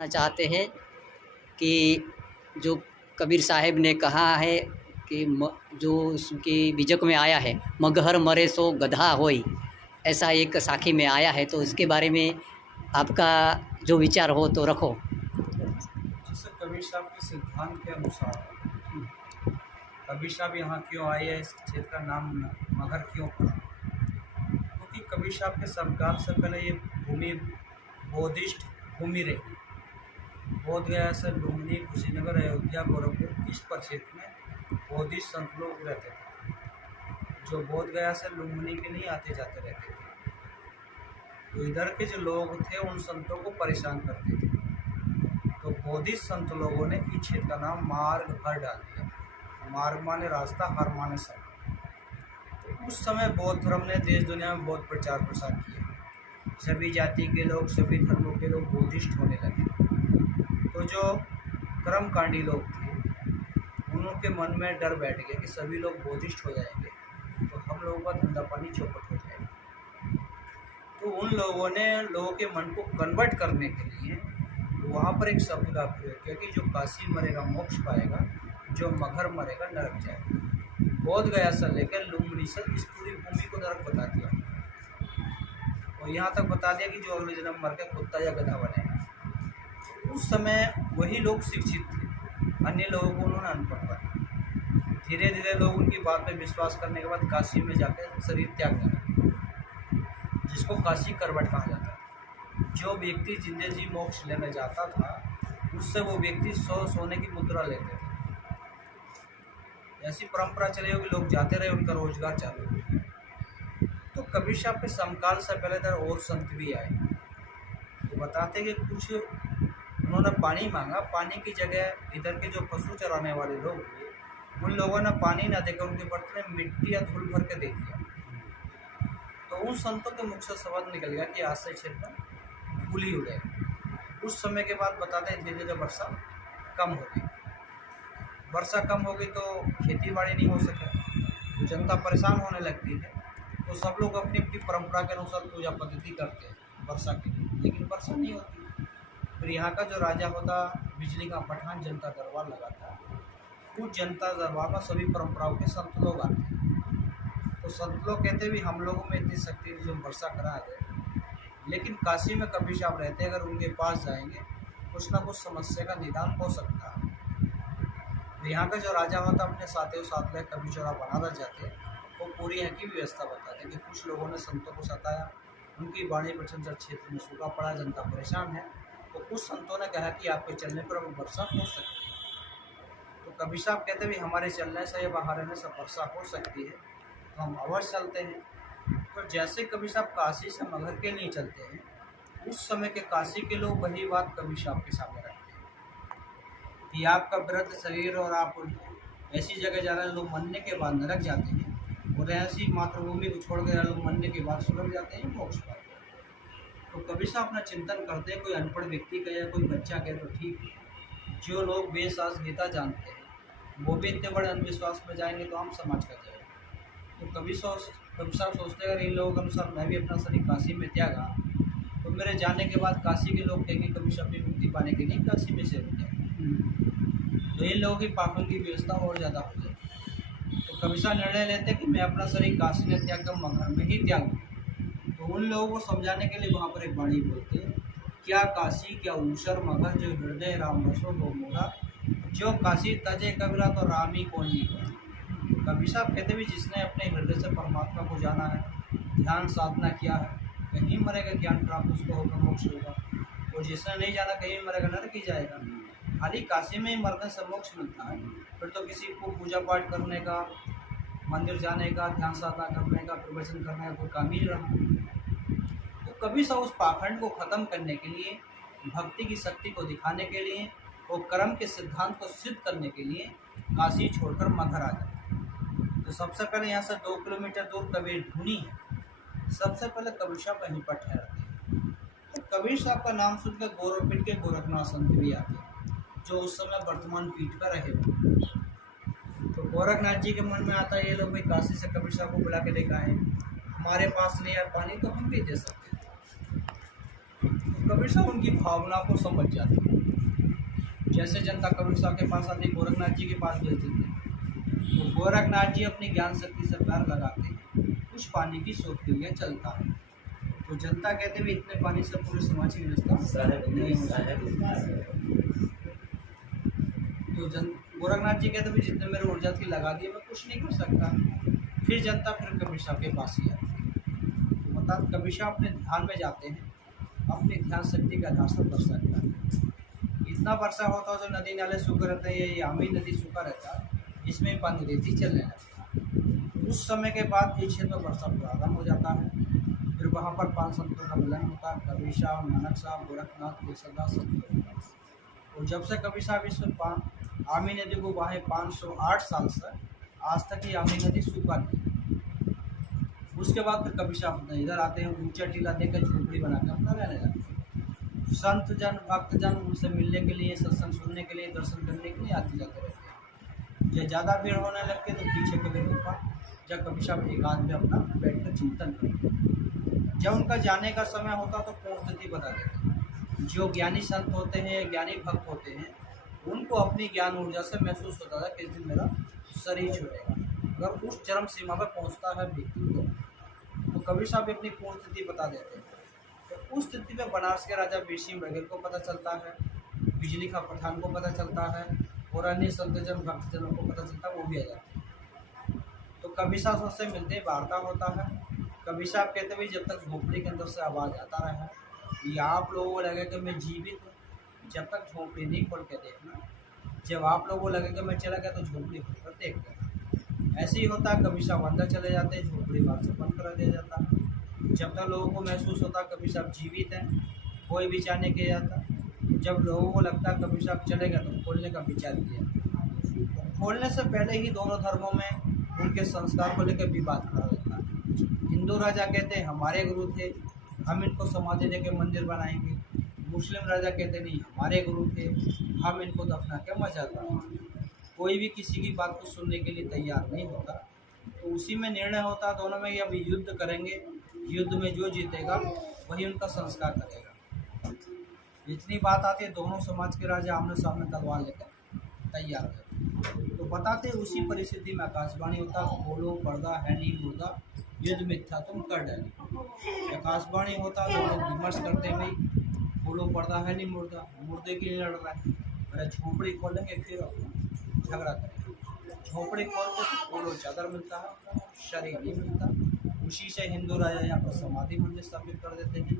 चाहते हैं कि जो कबीर साहब ने कहा है कि जो उसकी बीजक में आया है, मगहर मरे सो गधा होई, ऐसा एक साखी में आया है। तो इसके बारे में आपका जो विचार हो तो रखो। जैसे कबीर साहब के सिद्धांत के अनुसार कबीर साहब यहाँ क्यों आए हैं, इस क्षेत्र का नाम मगहर क्यों पड़ा, क्योंकि कबीर साहब के समकाल से पहले ये भूमि बौद्धिस्ट भूमि रही। बोध गया से लुम्बिनी, कुशीनगर, अयोध्या, गोरखपुर, इस प्रक्षेत्र में बौद्धिस्ट संत लोग रहते थे, जो बोध गया से लुम्बिनी के लिए आते जाते रहते थे। तो इधर के जो लोग थे उन संतों को परेशान करते थे, तो बौद्धिस्ट संत लोगों ने इस क्षेत्र का नाम मार्ग हर डाल दिया। मार्ग माने रास्ता, हर माने संत। तो उस समय बौद्ध धर्म ने देश दुनिया में बहुत प्रचार प्रसार किया। सभी जाति के लोग, सभी धर्मों के लोग बौद्धिस्ट होने लगे। तो जो कर्मकांडी लोग थे उनके मन में डर बैठ गया कि सभी लोग बौद्धिस्ट हो जाएंगे तो हम लोगों का धंधा पानी चौपट हो जाएगा। तो उन लोगों ने लोगों के मन को कन्वर्ट करने के लिए वहाँ पर एक शब्द का प्रयोग किया कि जो काशी मरेगा मोक्ष पाएगा, जो मगहर मरेगा नरक जाएगा। बोध गया से लेकर लुम्बिनी से इस पूरी भूमि को नरक बता दिया, और यहाँ तक बता दिया कि जो अगले जन्म मर के कुत्ता या गधा बनेगा। उस समय वही लोग शिक्षित थे, अन्य लोगों को उन्होंने अनपढ़ बनाया। धीरे धीरे लोग उनकी बात पर विश्वास करने के बाद काशी में जाकर शरीर त्याग दिया, जिसको काशी करवट कहा जाता है। जो व्यक्ति जिंदे जी मोक्ष लेने जाता था उससे वो व्यक्ति 100 सोने की मुद्रा लेते थे। ऐसी परंपरा चली होगी, लोग जाते रहे, उनका रोजगार चालू हो गया। तो कबीर साहब के समकाल से पहले इधर और संत भी आए, तो बताते कि कुछ उन्होंने पानी मांगा, पानी की जगह इधर के जो पशु चराने वाले लोग थे उन लोगों ने पानी ना देकर उनके बर्तन में मिट्टी या धूल भर के दे दिया। तो उन संतों के मुख से शब्द निकल गया कि आज से क्षेत्र धूल उड़े। उस समय के बाद बताते हैं धीरे धीरे वर्षा कम हो गई। वर्षा कम हो गई तो खेती बाड़ी नहीं हो सके, तो जनता परेशान होने लगती है। तो सब लोग अपनी अपनी परंपरा के अनुसार पूजा पद्धति करते हैं वर्षा के लिए, लेकिन वर्षा नहीं होती। फिर यहाँ का जो राजा होता, बिजली का पठान जनता दरबार लगाता, उस जनता दरबार में सभी परंपराओं के संत लोग आते हैं। तो संत लोग कहते भी हम लोगों में इतनी शक्ति जो वर्षा करा दे, लेकिन काशी में कबीर साहब रहते, अगर उनके पास जाएंगे कुछ ना कुछ समस्या का निदान हो सकता है। यहाँ का जो राजा होता अपने साथियों साथ में कबीर चौरा बनाना चाहते, वो पूरी यहाँ की व्यवस्था बताते कि कुछ लोगों ने संतों को सताया, उनकी वाणी प्रशंसा क्षेत्र में सूखा पड़ा, जनता परेशान है। तो कुछ संतों ने कहा कि आपके चलने पर अब वर्षा हो सकती है। तो कबीर साहब कहते भी हमारे चलने से या बाहर रहने से वर्षा हो सकती है, तो हम अवश्य चलते हैं। तो जैसे कबीर साहब काशी से मगहर के लिए चलते हैं, उस समय के काशी के लोग वही बात कबीर साहब के सामने रखते हैं कि आपका वृद्ध शरीर और आप ऐसी जगह जा रहे हैं, लोग मरने के बाद नरक जाते हैं, और ऐसी मातृभूमि को छोड़ कर लोग मरने के बाद स्वर्ग जाते हैं, मोक्ष पाते हैं। तो कबीर साहब अपना चिंतन करते हैं, कोई अनपढ़ व्यक्ति कहे, कोई बच्चा कहे तो ठीक है। जो लोग बेसास गीता जानते हैं वो भी इतने बड़े अंधविश्वास में जाएंगे तो हम समाज का जाएगा। तो कबीर साहब सोचते हैं अगर इन लोगों के अनुसार मैं भी अपना शरीर काशी में त्यागा तो मेरे जाने के बाद काशी के लोग कहेंगे कबीर साहब अपनी मुक्ति पाने के लिए काशी में से त्यागा, तो इन लोगों की पापों की व्यवस्था और ज़्यादा हो जाएगी। तो कबीर साहब निर्णय लेते हैं कि मैं अपना शरीर काशी में त्याग कर मगहर में ही त्यागूँ। तो उन लोगों को समझाने के लिए वहाँ पर एक वाणी बोलते हैं, क्या काशी क्या ऊसर मगहर, जो हृदय राम रसो वो मोरा, जो काशी तजे कबीरा तो राम ही कौन ही है। कबीर साहब कहते भी जिसने अपने हृदय से परमात्मा को जाना है, ध्यान साधना किया है, कहीं मरेगा ज्ञान प्राप्त उसको होगा, मोक्ष होगा। और जिसने नहीं जाना कहीं मरेगा नरक ही जाएगा। खाली काशी में ही मरने से मोक्ष मिलता है, फिर तो किसी को पूजा पाठ करने का, मंदिर जाने का, ध्यान साधना करने का, प्रवचन करने का कोई काम ही नहीं रहा। तो कबीर साहब उस पाखंड को ख़त्म करने के लिए, भक्ति की शक्ति को दिखाने के लिए और कर्म के सिद्धांत को सिद्ध करने के लिए काशी छोड़कर मगहर आ जाते। तो सबसे पहले यहाँ से 2 किलोमीटर दूर कबीर धुनी है। सबसे पहले कबीर साहब वहीं पर ठहरते हैं। तो कबीर साहब का नाम सुनकर गोरखपीठ के गोरखनाथ संत भी आते हैं, जो उस समय वर्तमान पीठ पर रहे थे। तो गोरखनाथ जी के मन में आता है ये लोग भाई काशी से कबीर साहब को बुला के लेकर आए, हमारे पास नहीं है पानी तो हम भी दे सकते हैं। कबीर साहब उनकी भावना को समझ जाते हैं। जैसे जनता कबीर साहब के पास आती, गोरखनाथ जी के पास भेजते थे, तो गोरखनाथ जी अपनी ज्ञान शक्ति से पैर लगा के कुछ पानी की शोध के लिए चलता है। तो जनता कहते भी इतने पानी से पूरे समाज की व्यवस्था नहीं हो सकती। तो गोरखनाथ जी कहते भी जितने मेरे ऊर्जा की लगा दी मैं कुछ नहीं कर सकता। फिर जनता फिर कबीर साहब के पास ही आती है। तो बता कबीर साहब अपने ध्यान में जाते हैं, अपनी ध्यान शक्ति का आधार से बरसा करता है। इतना वर्षा होता है जो नदी नाले सूखा रहते हैं, ये आमी नदी सूखा रहता है, इसमें पानी रेती चलने लगता है। उस समय के बाद एक क्षेत्र में वर्षा प्रारंभ हो जाता है। फिर वहाँ पर 5 संतों का मिलन होता है, कबीर साहब, नानक साहब, गोरखनाथ, केसरदास संत। और जब से कबीर साहब इस आमी नदी को बहाए 508 साल से आज तक ये आमी नदी सूखा नहीं। उसके बाद फिर कबीर साहब इधर आते हैं, ऊंचा टीला देकर झोपड़ी बनाकर अपना रहने लगते हैं। संत जन भक्तजन उनसे मिलने के लिए, सत्संग सुनने के लिए, दर्शन करने के लिए आते जाते रहते हैं। जब ज़्यादा भीड़ होने लगती है तो पीछे के लोगों का जब कबीर साहब एक आदमी अपना बैठ कर चिंतन करते हैं। जब उनका जाने का समय होता तो पूर्ण तिथि बता देते हैं। जो ज्ञानी संत होते हैं, ज्ञानी भक्त होते हैं, उनको अपनी ज्ञान ऊर्जा से महसूस होता था कि इस दिन मेरा शरीर छूटेगा। अगर उस चरम सीमा पर पहुंचता है व्यक्ति तो कबीर साहब अपनी पूर्ण तिथि बता देते हैं। तो उस तिथि में बनारस के राजा वीर सिंह बघेल को पता चलता है, बिजली का पठान को पता चलता है, और अन्य संतजन भक्तजनों को पता चलता है, वो भी आ जाते हैं। तो कबीर साहब उससे मिलते वार्ता होता है। कबीर साहब कहते हुए जब तक झोपड़ी के अंदर से आवाज़ आता रहा या आप लोगों को लगे कि मैं जीवित हूँ, जब तक झोपड़ी नहीं खोल के देखना। जब आप लोगों को लगे कि मैं चला गया तो झोपड़ी खोल कर देख लेना। ऐसे ही होता है, कबीर साहब अंदर चले जाते हैं, झोपड़ी बाहर से बंद करा दिया जाता है। जब तक लोगों को महसूस होता है कबीर साहब जीवित हैं, कोई विचार नहीं किया जाता। जब लोगों को लगता है कबीर साहब चले गए तो खोलने का विचार किया। तो खोलने से पहले ही दोनों धर्मों में उनके संस्कार को लेकर विवाद खड़ा होता है। हिंदू राजा कहते हैं हमारे गुरु थे, हम इनको समाधि दे के मंदिर बनाएंगे। मुस्लिम राजा कहते नहीं, हमारे गुरु थे, हम इनको दफना के मजा देंगे। कोई भी किसी की बात को सुनने के लिए तैयार नहीं होता। तो उसी में निर्णय होता दोनों में, अब युद्ध करेंगे, युद्ध में जो जीतेगा वही उनका संस्कार करेगा। इतनी बात आती है, दोनों समाज के राजा आमने सामने तलवार लेकर तैयार हो। तो बताते उसी परिस्थिति में आकाशवाणी होता, बोलो पर्दा है नहीं मुर्दा, युद्ध मिथ्या तुम कर डाली। आकाशवाणी होता तो लोग विमर्श करते भाई, बोलो पर्दा है नहीं मुर्दा, मुर्दे की नहीं लड़ रहा है, अरे झोपड़ी खोलेंगे फिर झगड़ा करेंगे। झोपड़ी खोलते तो बोलो चादर मिलता है, शरीर नहीं मिलता। उसी से हिंदू राजा यहाँ पर समाधि मंदिर स्थापित कर देते हैं,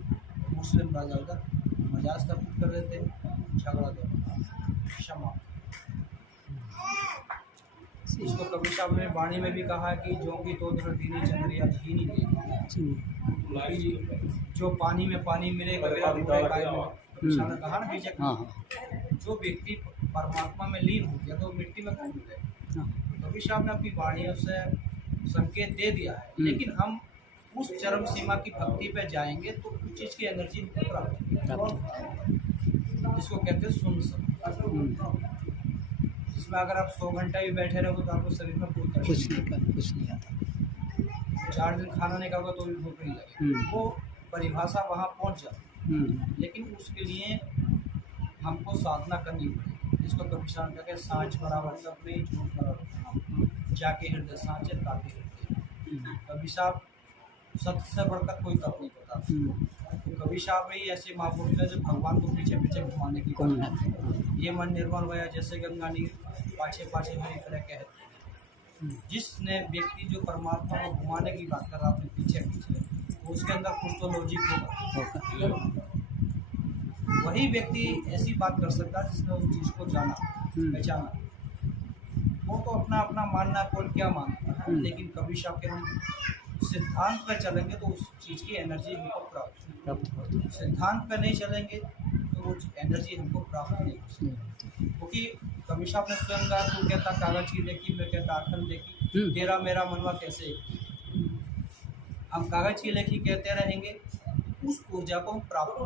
मुस्लिम राजा उधर मजार स्थापित कर देते हैं, झगड़ा दोनों क्षमा। इसको कबीर साहब ने वाणी में भी कहा कि जो कि तो दीनी चंद्रिया जी नहीं देगी। जो पानी में पानी मिलेगा कबीर साहब ने कहा ना बीजक, जो व्यक्ति परमात्मा में लीन हो गया तो मिट्टी में कौन मिलेगा। कबीर साहब ने अपनी वाणियों से संकेत दे दिया है, लेकिन हम उस चरम सीमा की भक्ति पे जाएंगे तो कुछ चीज़ की एनर्जी प्राप्त होगी, जिसको कहते हैं सुन सकते। जिसमें अगर आप 100 घंटा भी बैठे रहो तो आपको शरीर में कुछ नहीं आता। 4 दिन खाना नहीं खाओगे तो भी भूख नहीं लगेगी। वो परिभाषा वहाँ पहुँच जाती, लेकिन उसके लिए हमको साधना करनी पड़ेगी। जिसको कबीर साहब कहते हैं सांच बराबर सब में झूठ बराबर जाके हृदय सांचे ताके हृदय। कबीर साहब सत्य से बढ़कर कोई तप नहीं बताते। कबीर साहब में ही ऐसे महापुरुष हैं जो भगवान को पीछे पीछे घुमाने की ये मन निर्मल हुआ जैसे गंगा नीर पाछे पाछे हरी तरह कहते। जिसने व्यक्ति जो परमात्मा को घुमाने की बात कर रहा है पीछे पीछे, तो उसके अंदर कुछ तो लॉजिक होगा। वही व्यक्ति ऐसी बात कर सकता है जिसने उस चीज़ को जाना पहचाना। वो तो अपना अपना मानना कौन क्या मानता है, लेकिन कबीर साहब के हम सिद्धांत पर चलेंगे तो उस चीज़ की एनर्जी हमको प्राप्त होती है। सिद्धांत पर नहीं चलेंगे तो वो एनर्जी हमको प्राप्त नहीं होती। क्योंकि कबीर साहब ने स्वयं कहा, तू कहता कागज की देखी, मैं कहता आखन देखी, तेरा मेरा मनवा कैसे। हम कागज की लेखी कहते रहेंगे, उस ऊर्जा को हम प्राप्त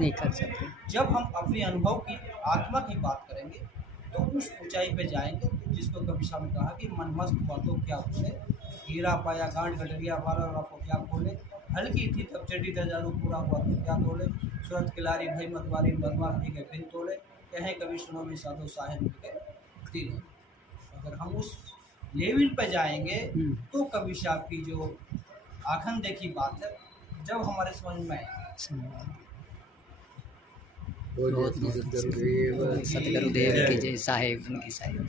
नहीं कर सकते। जब हम अपने अनुभव की आत्मा की बात करेंगे तो उस ऊंचाई पे जाएंगे, जिसको कबीर साहब ने कहा कि मन मस्त बातों क्या उसे, हीरा पाया गांठ गडरिया वाला आपको क्या बोले, हल्की थी तब चढ़ी दजारू पूरा हुआ तो क्या तोले, सूरत किलारी भई मतवारी बनवा दी के फिर तोले, कहें कभी सुनो में साधु साहेब के तीन। अगर हम उस लेवल पर जाएंगे तो कभी साहब की जो आखन देखी बात है जब हमारे समझ में आए। बहुत सतगुरुदेव की जय, साहेब उनकी साहेब।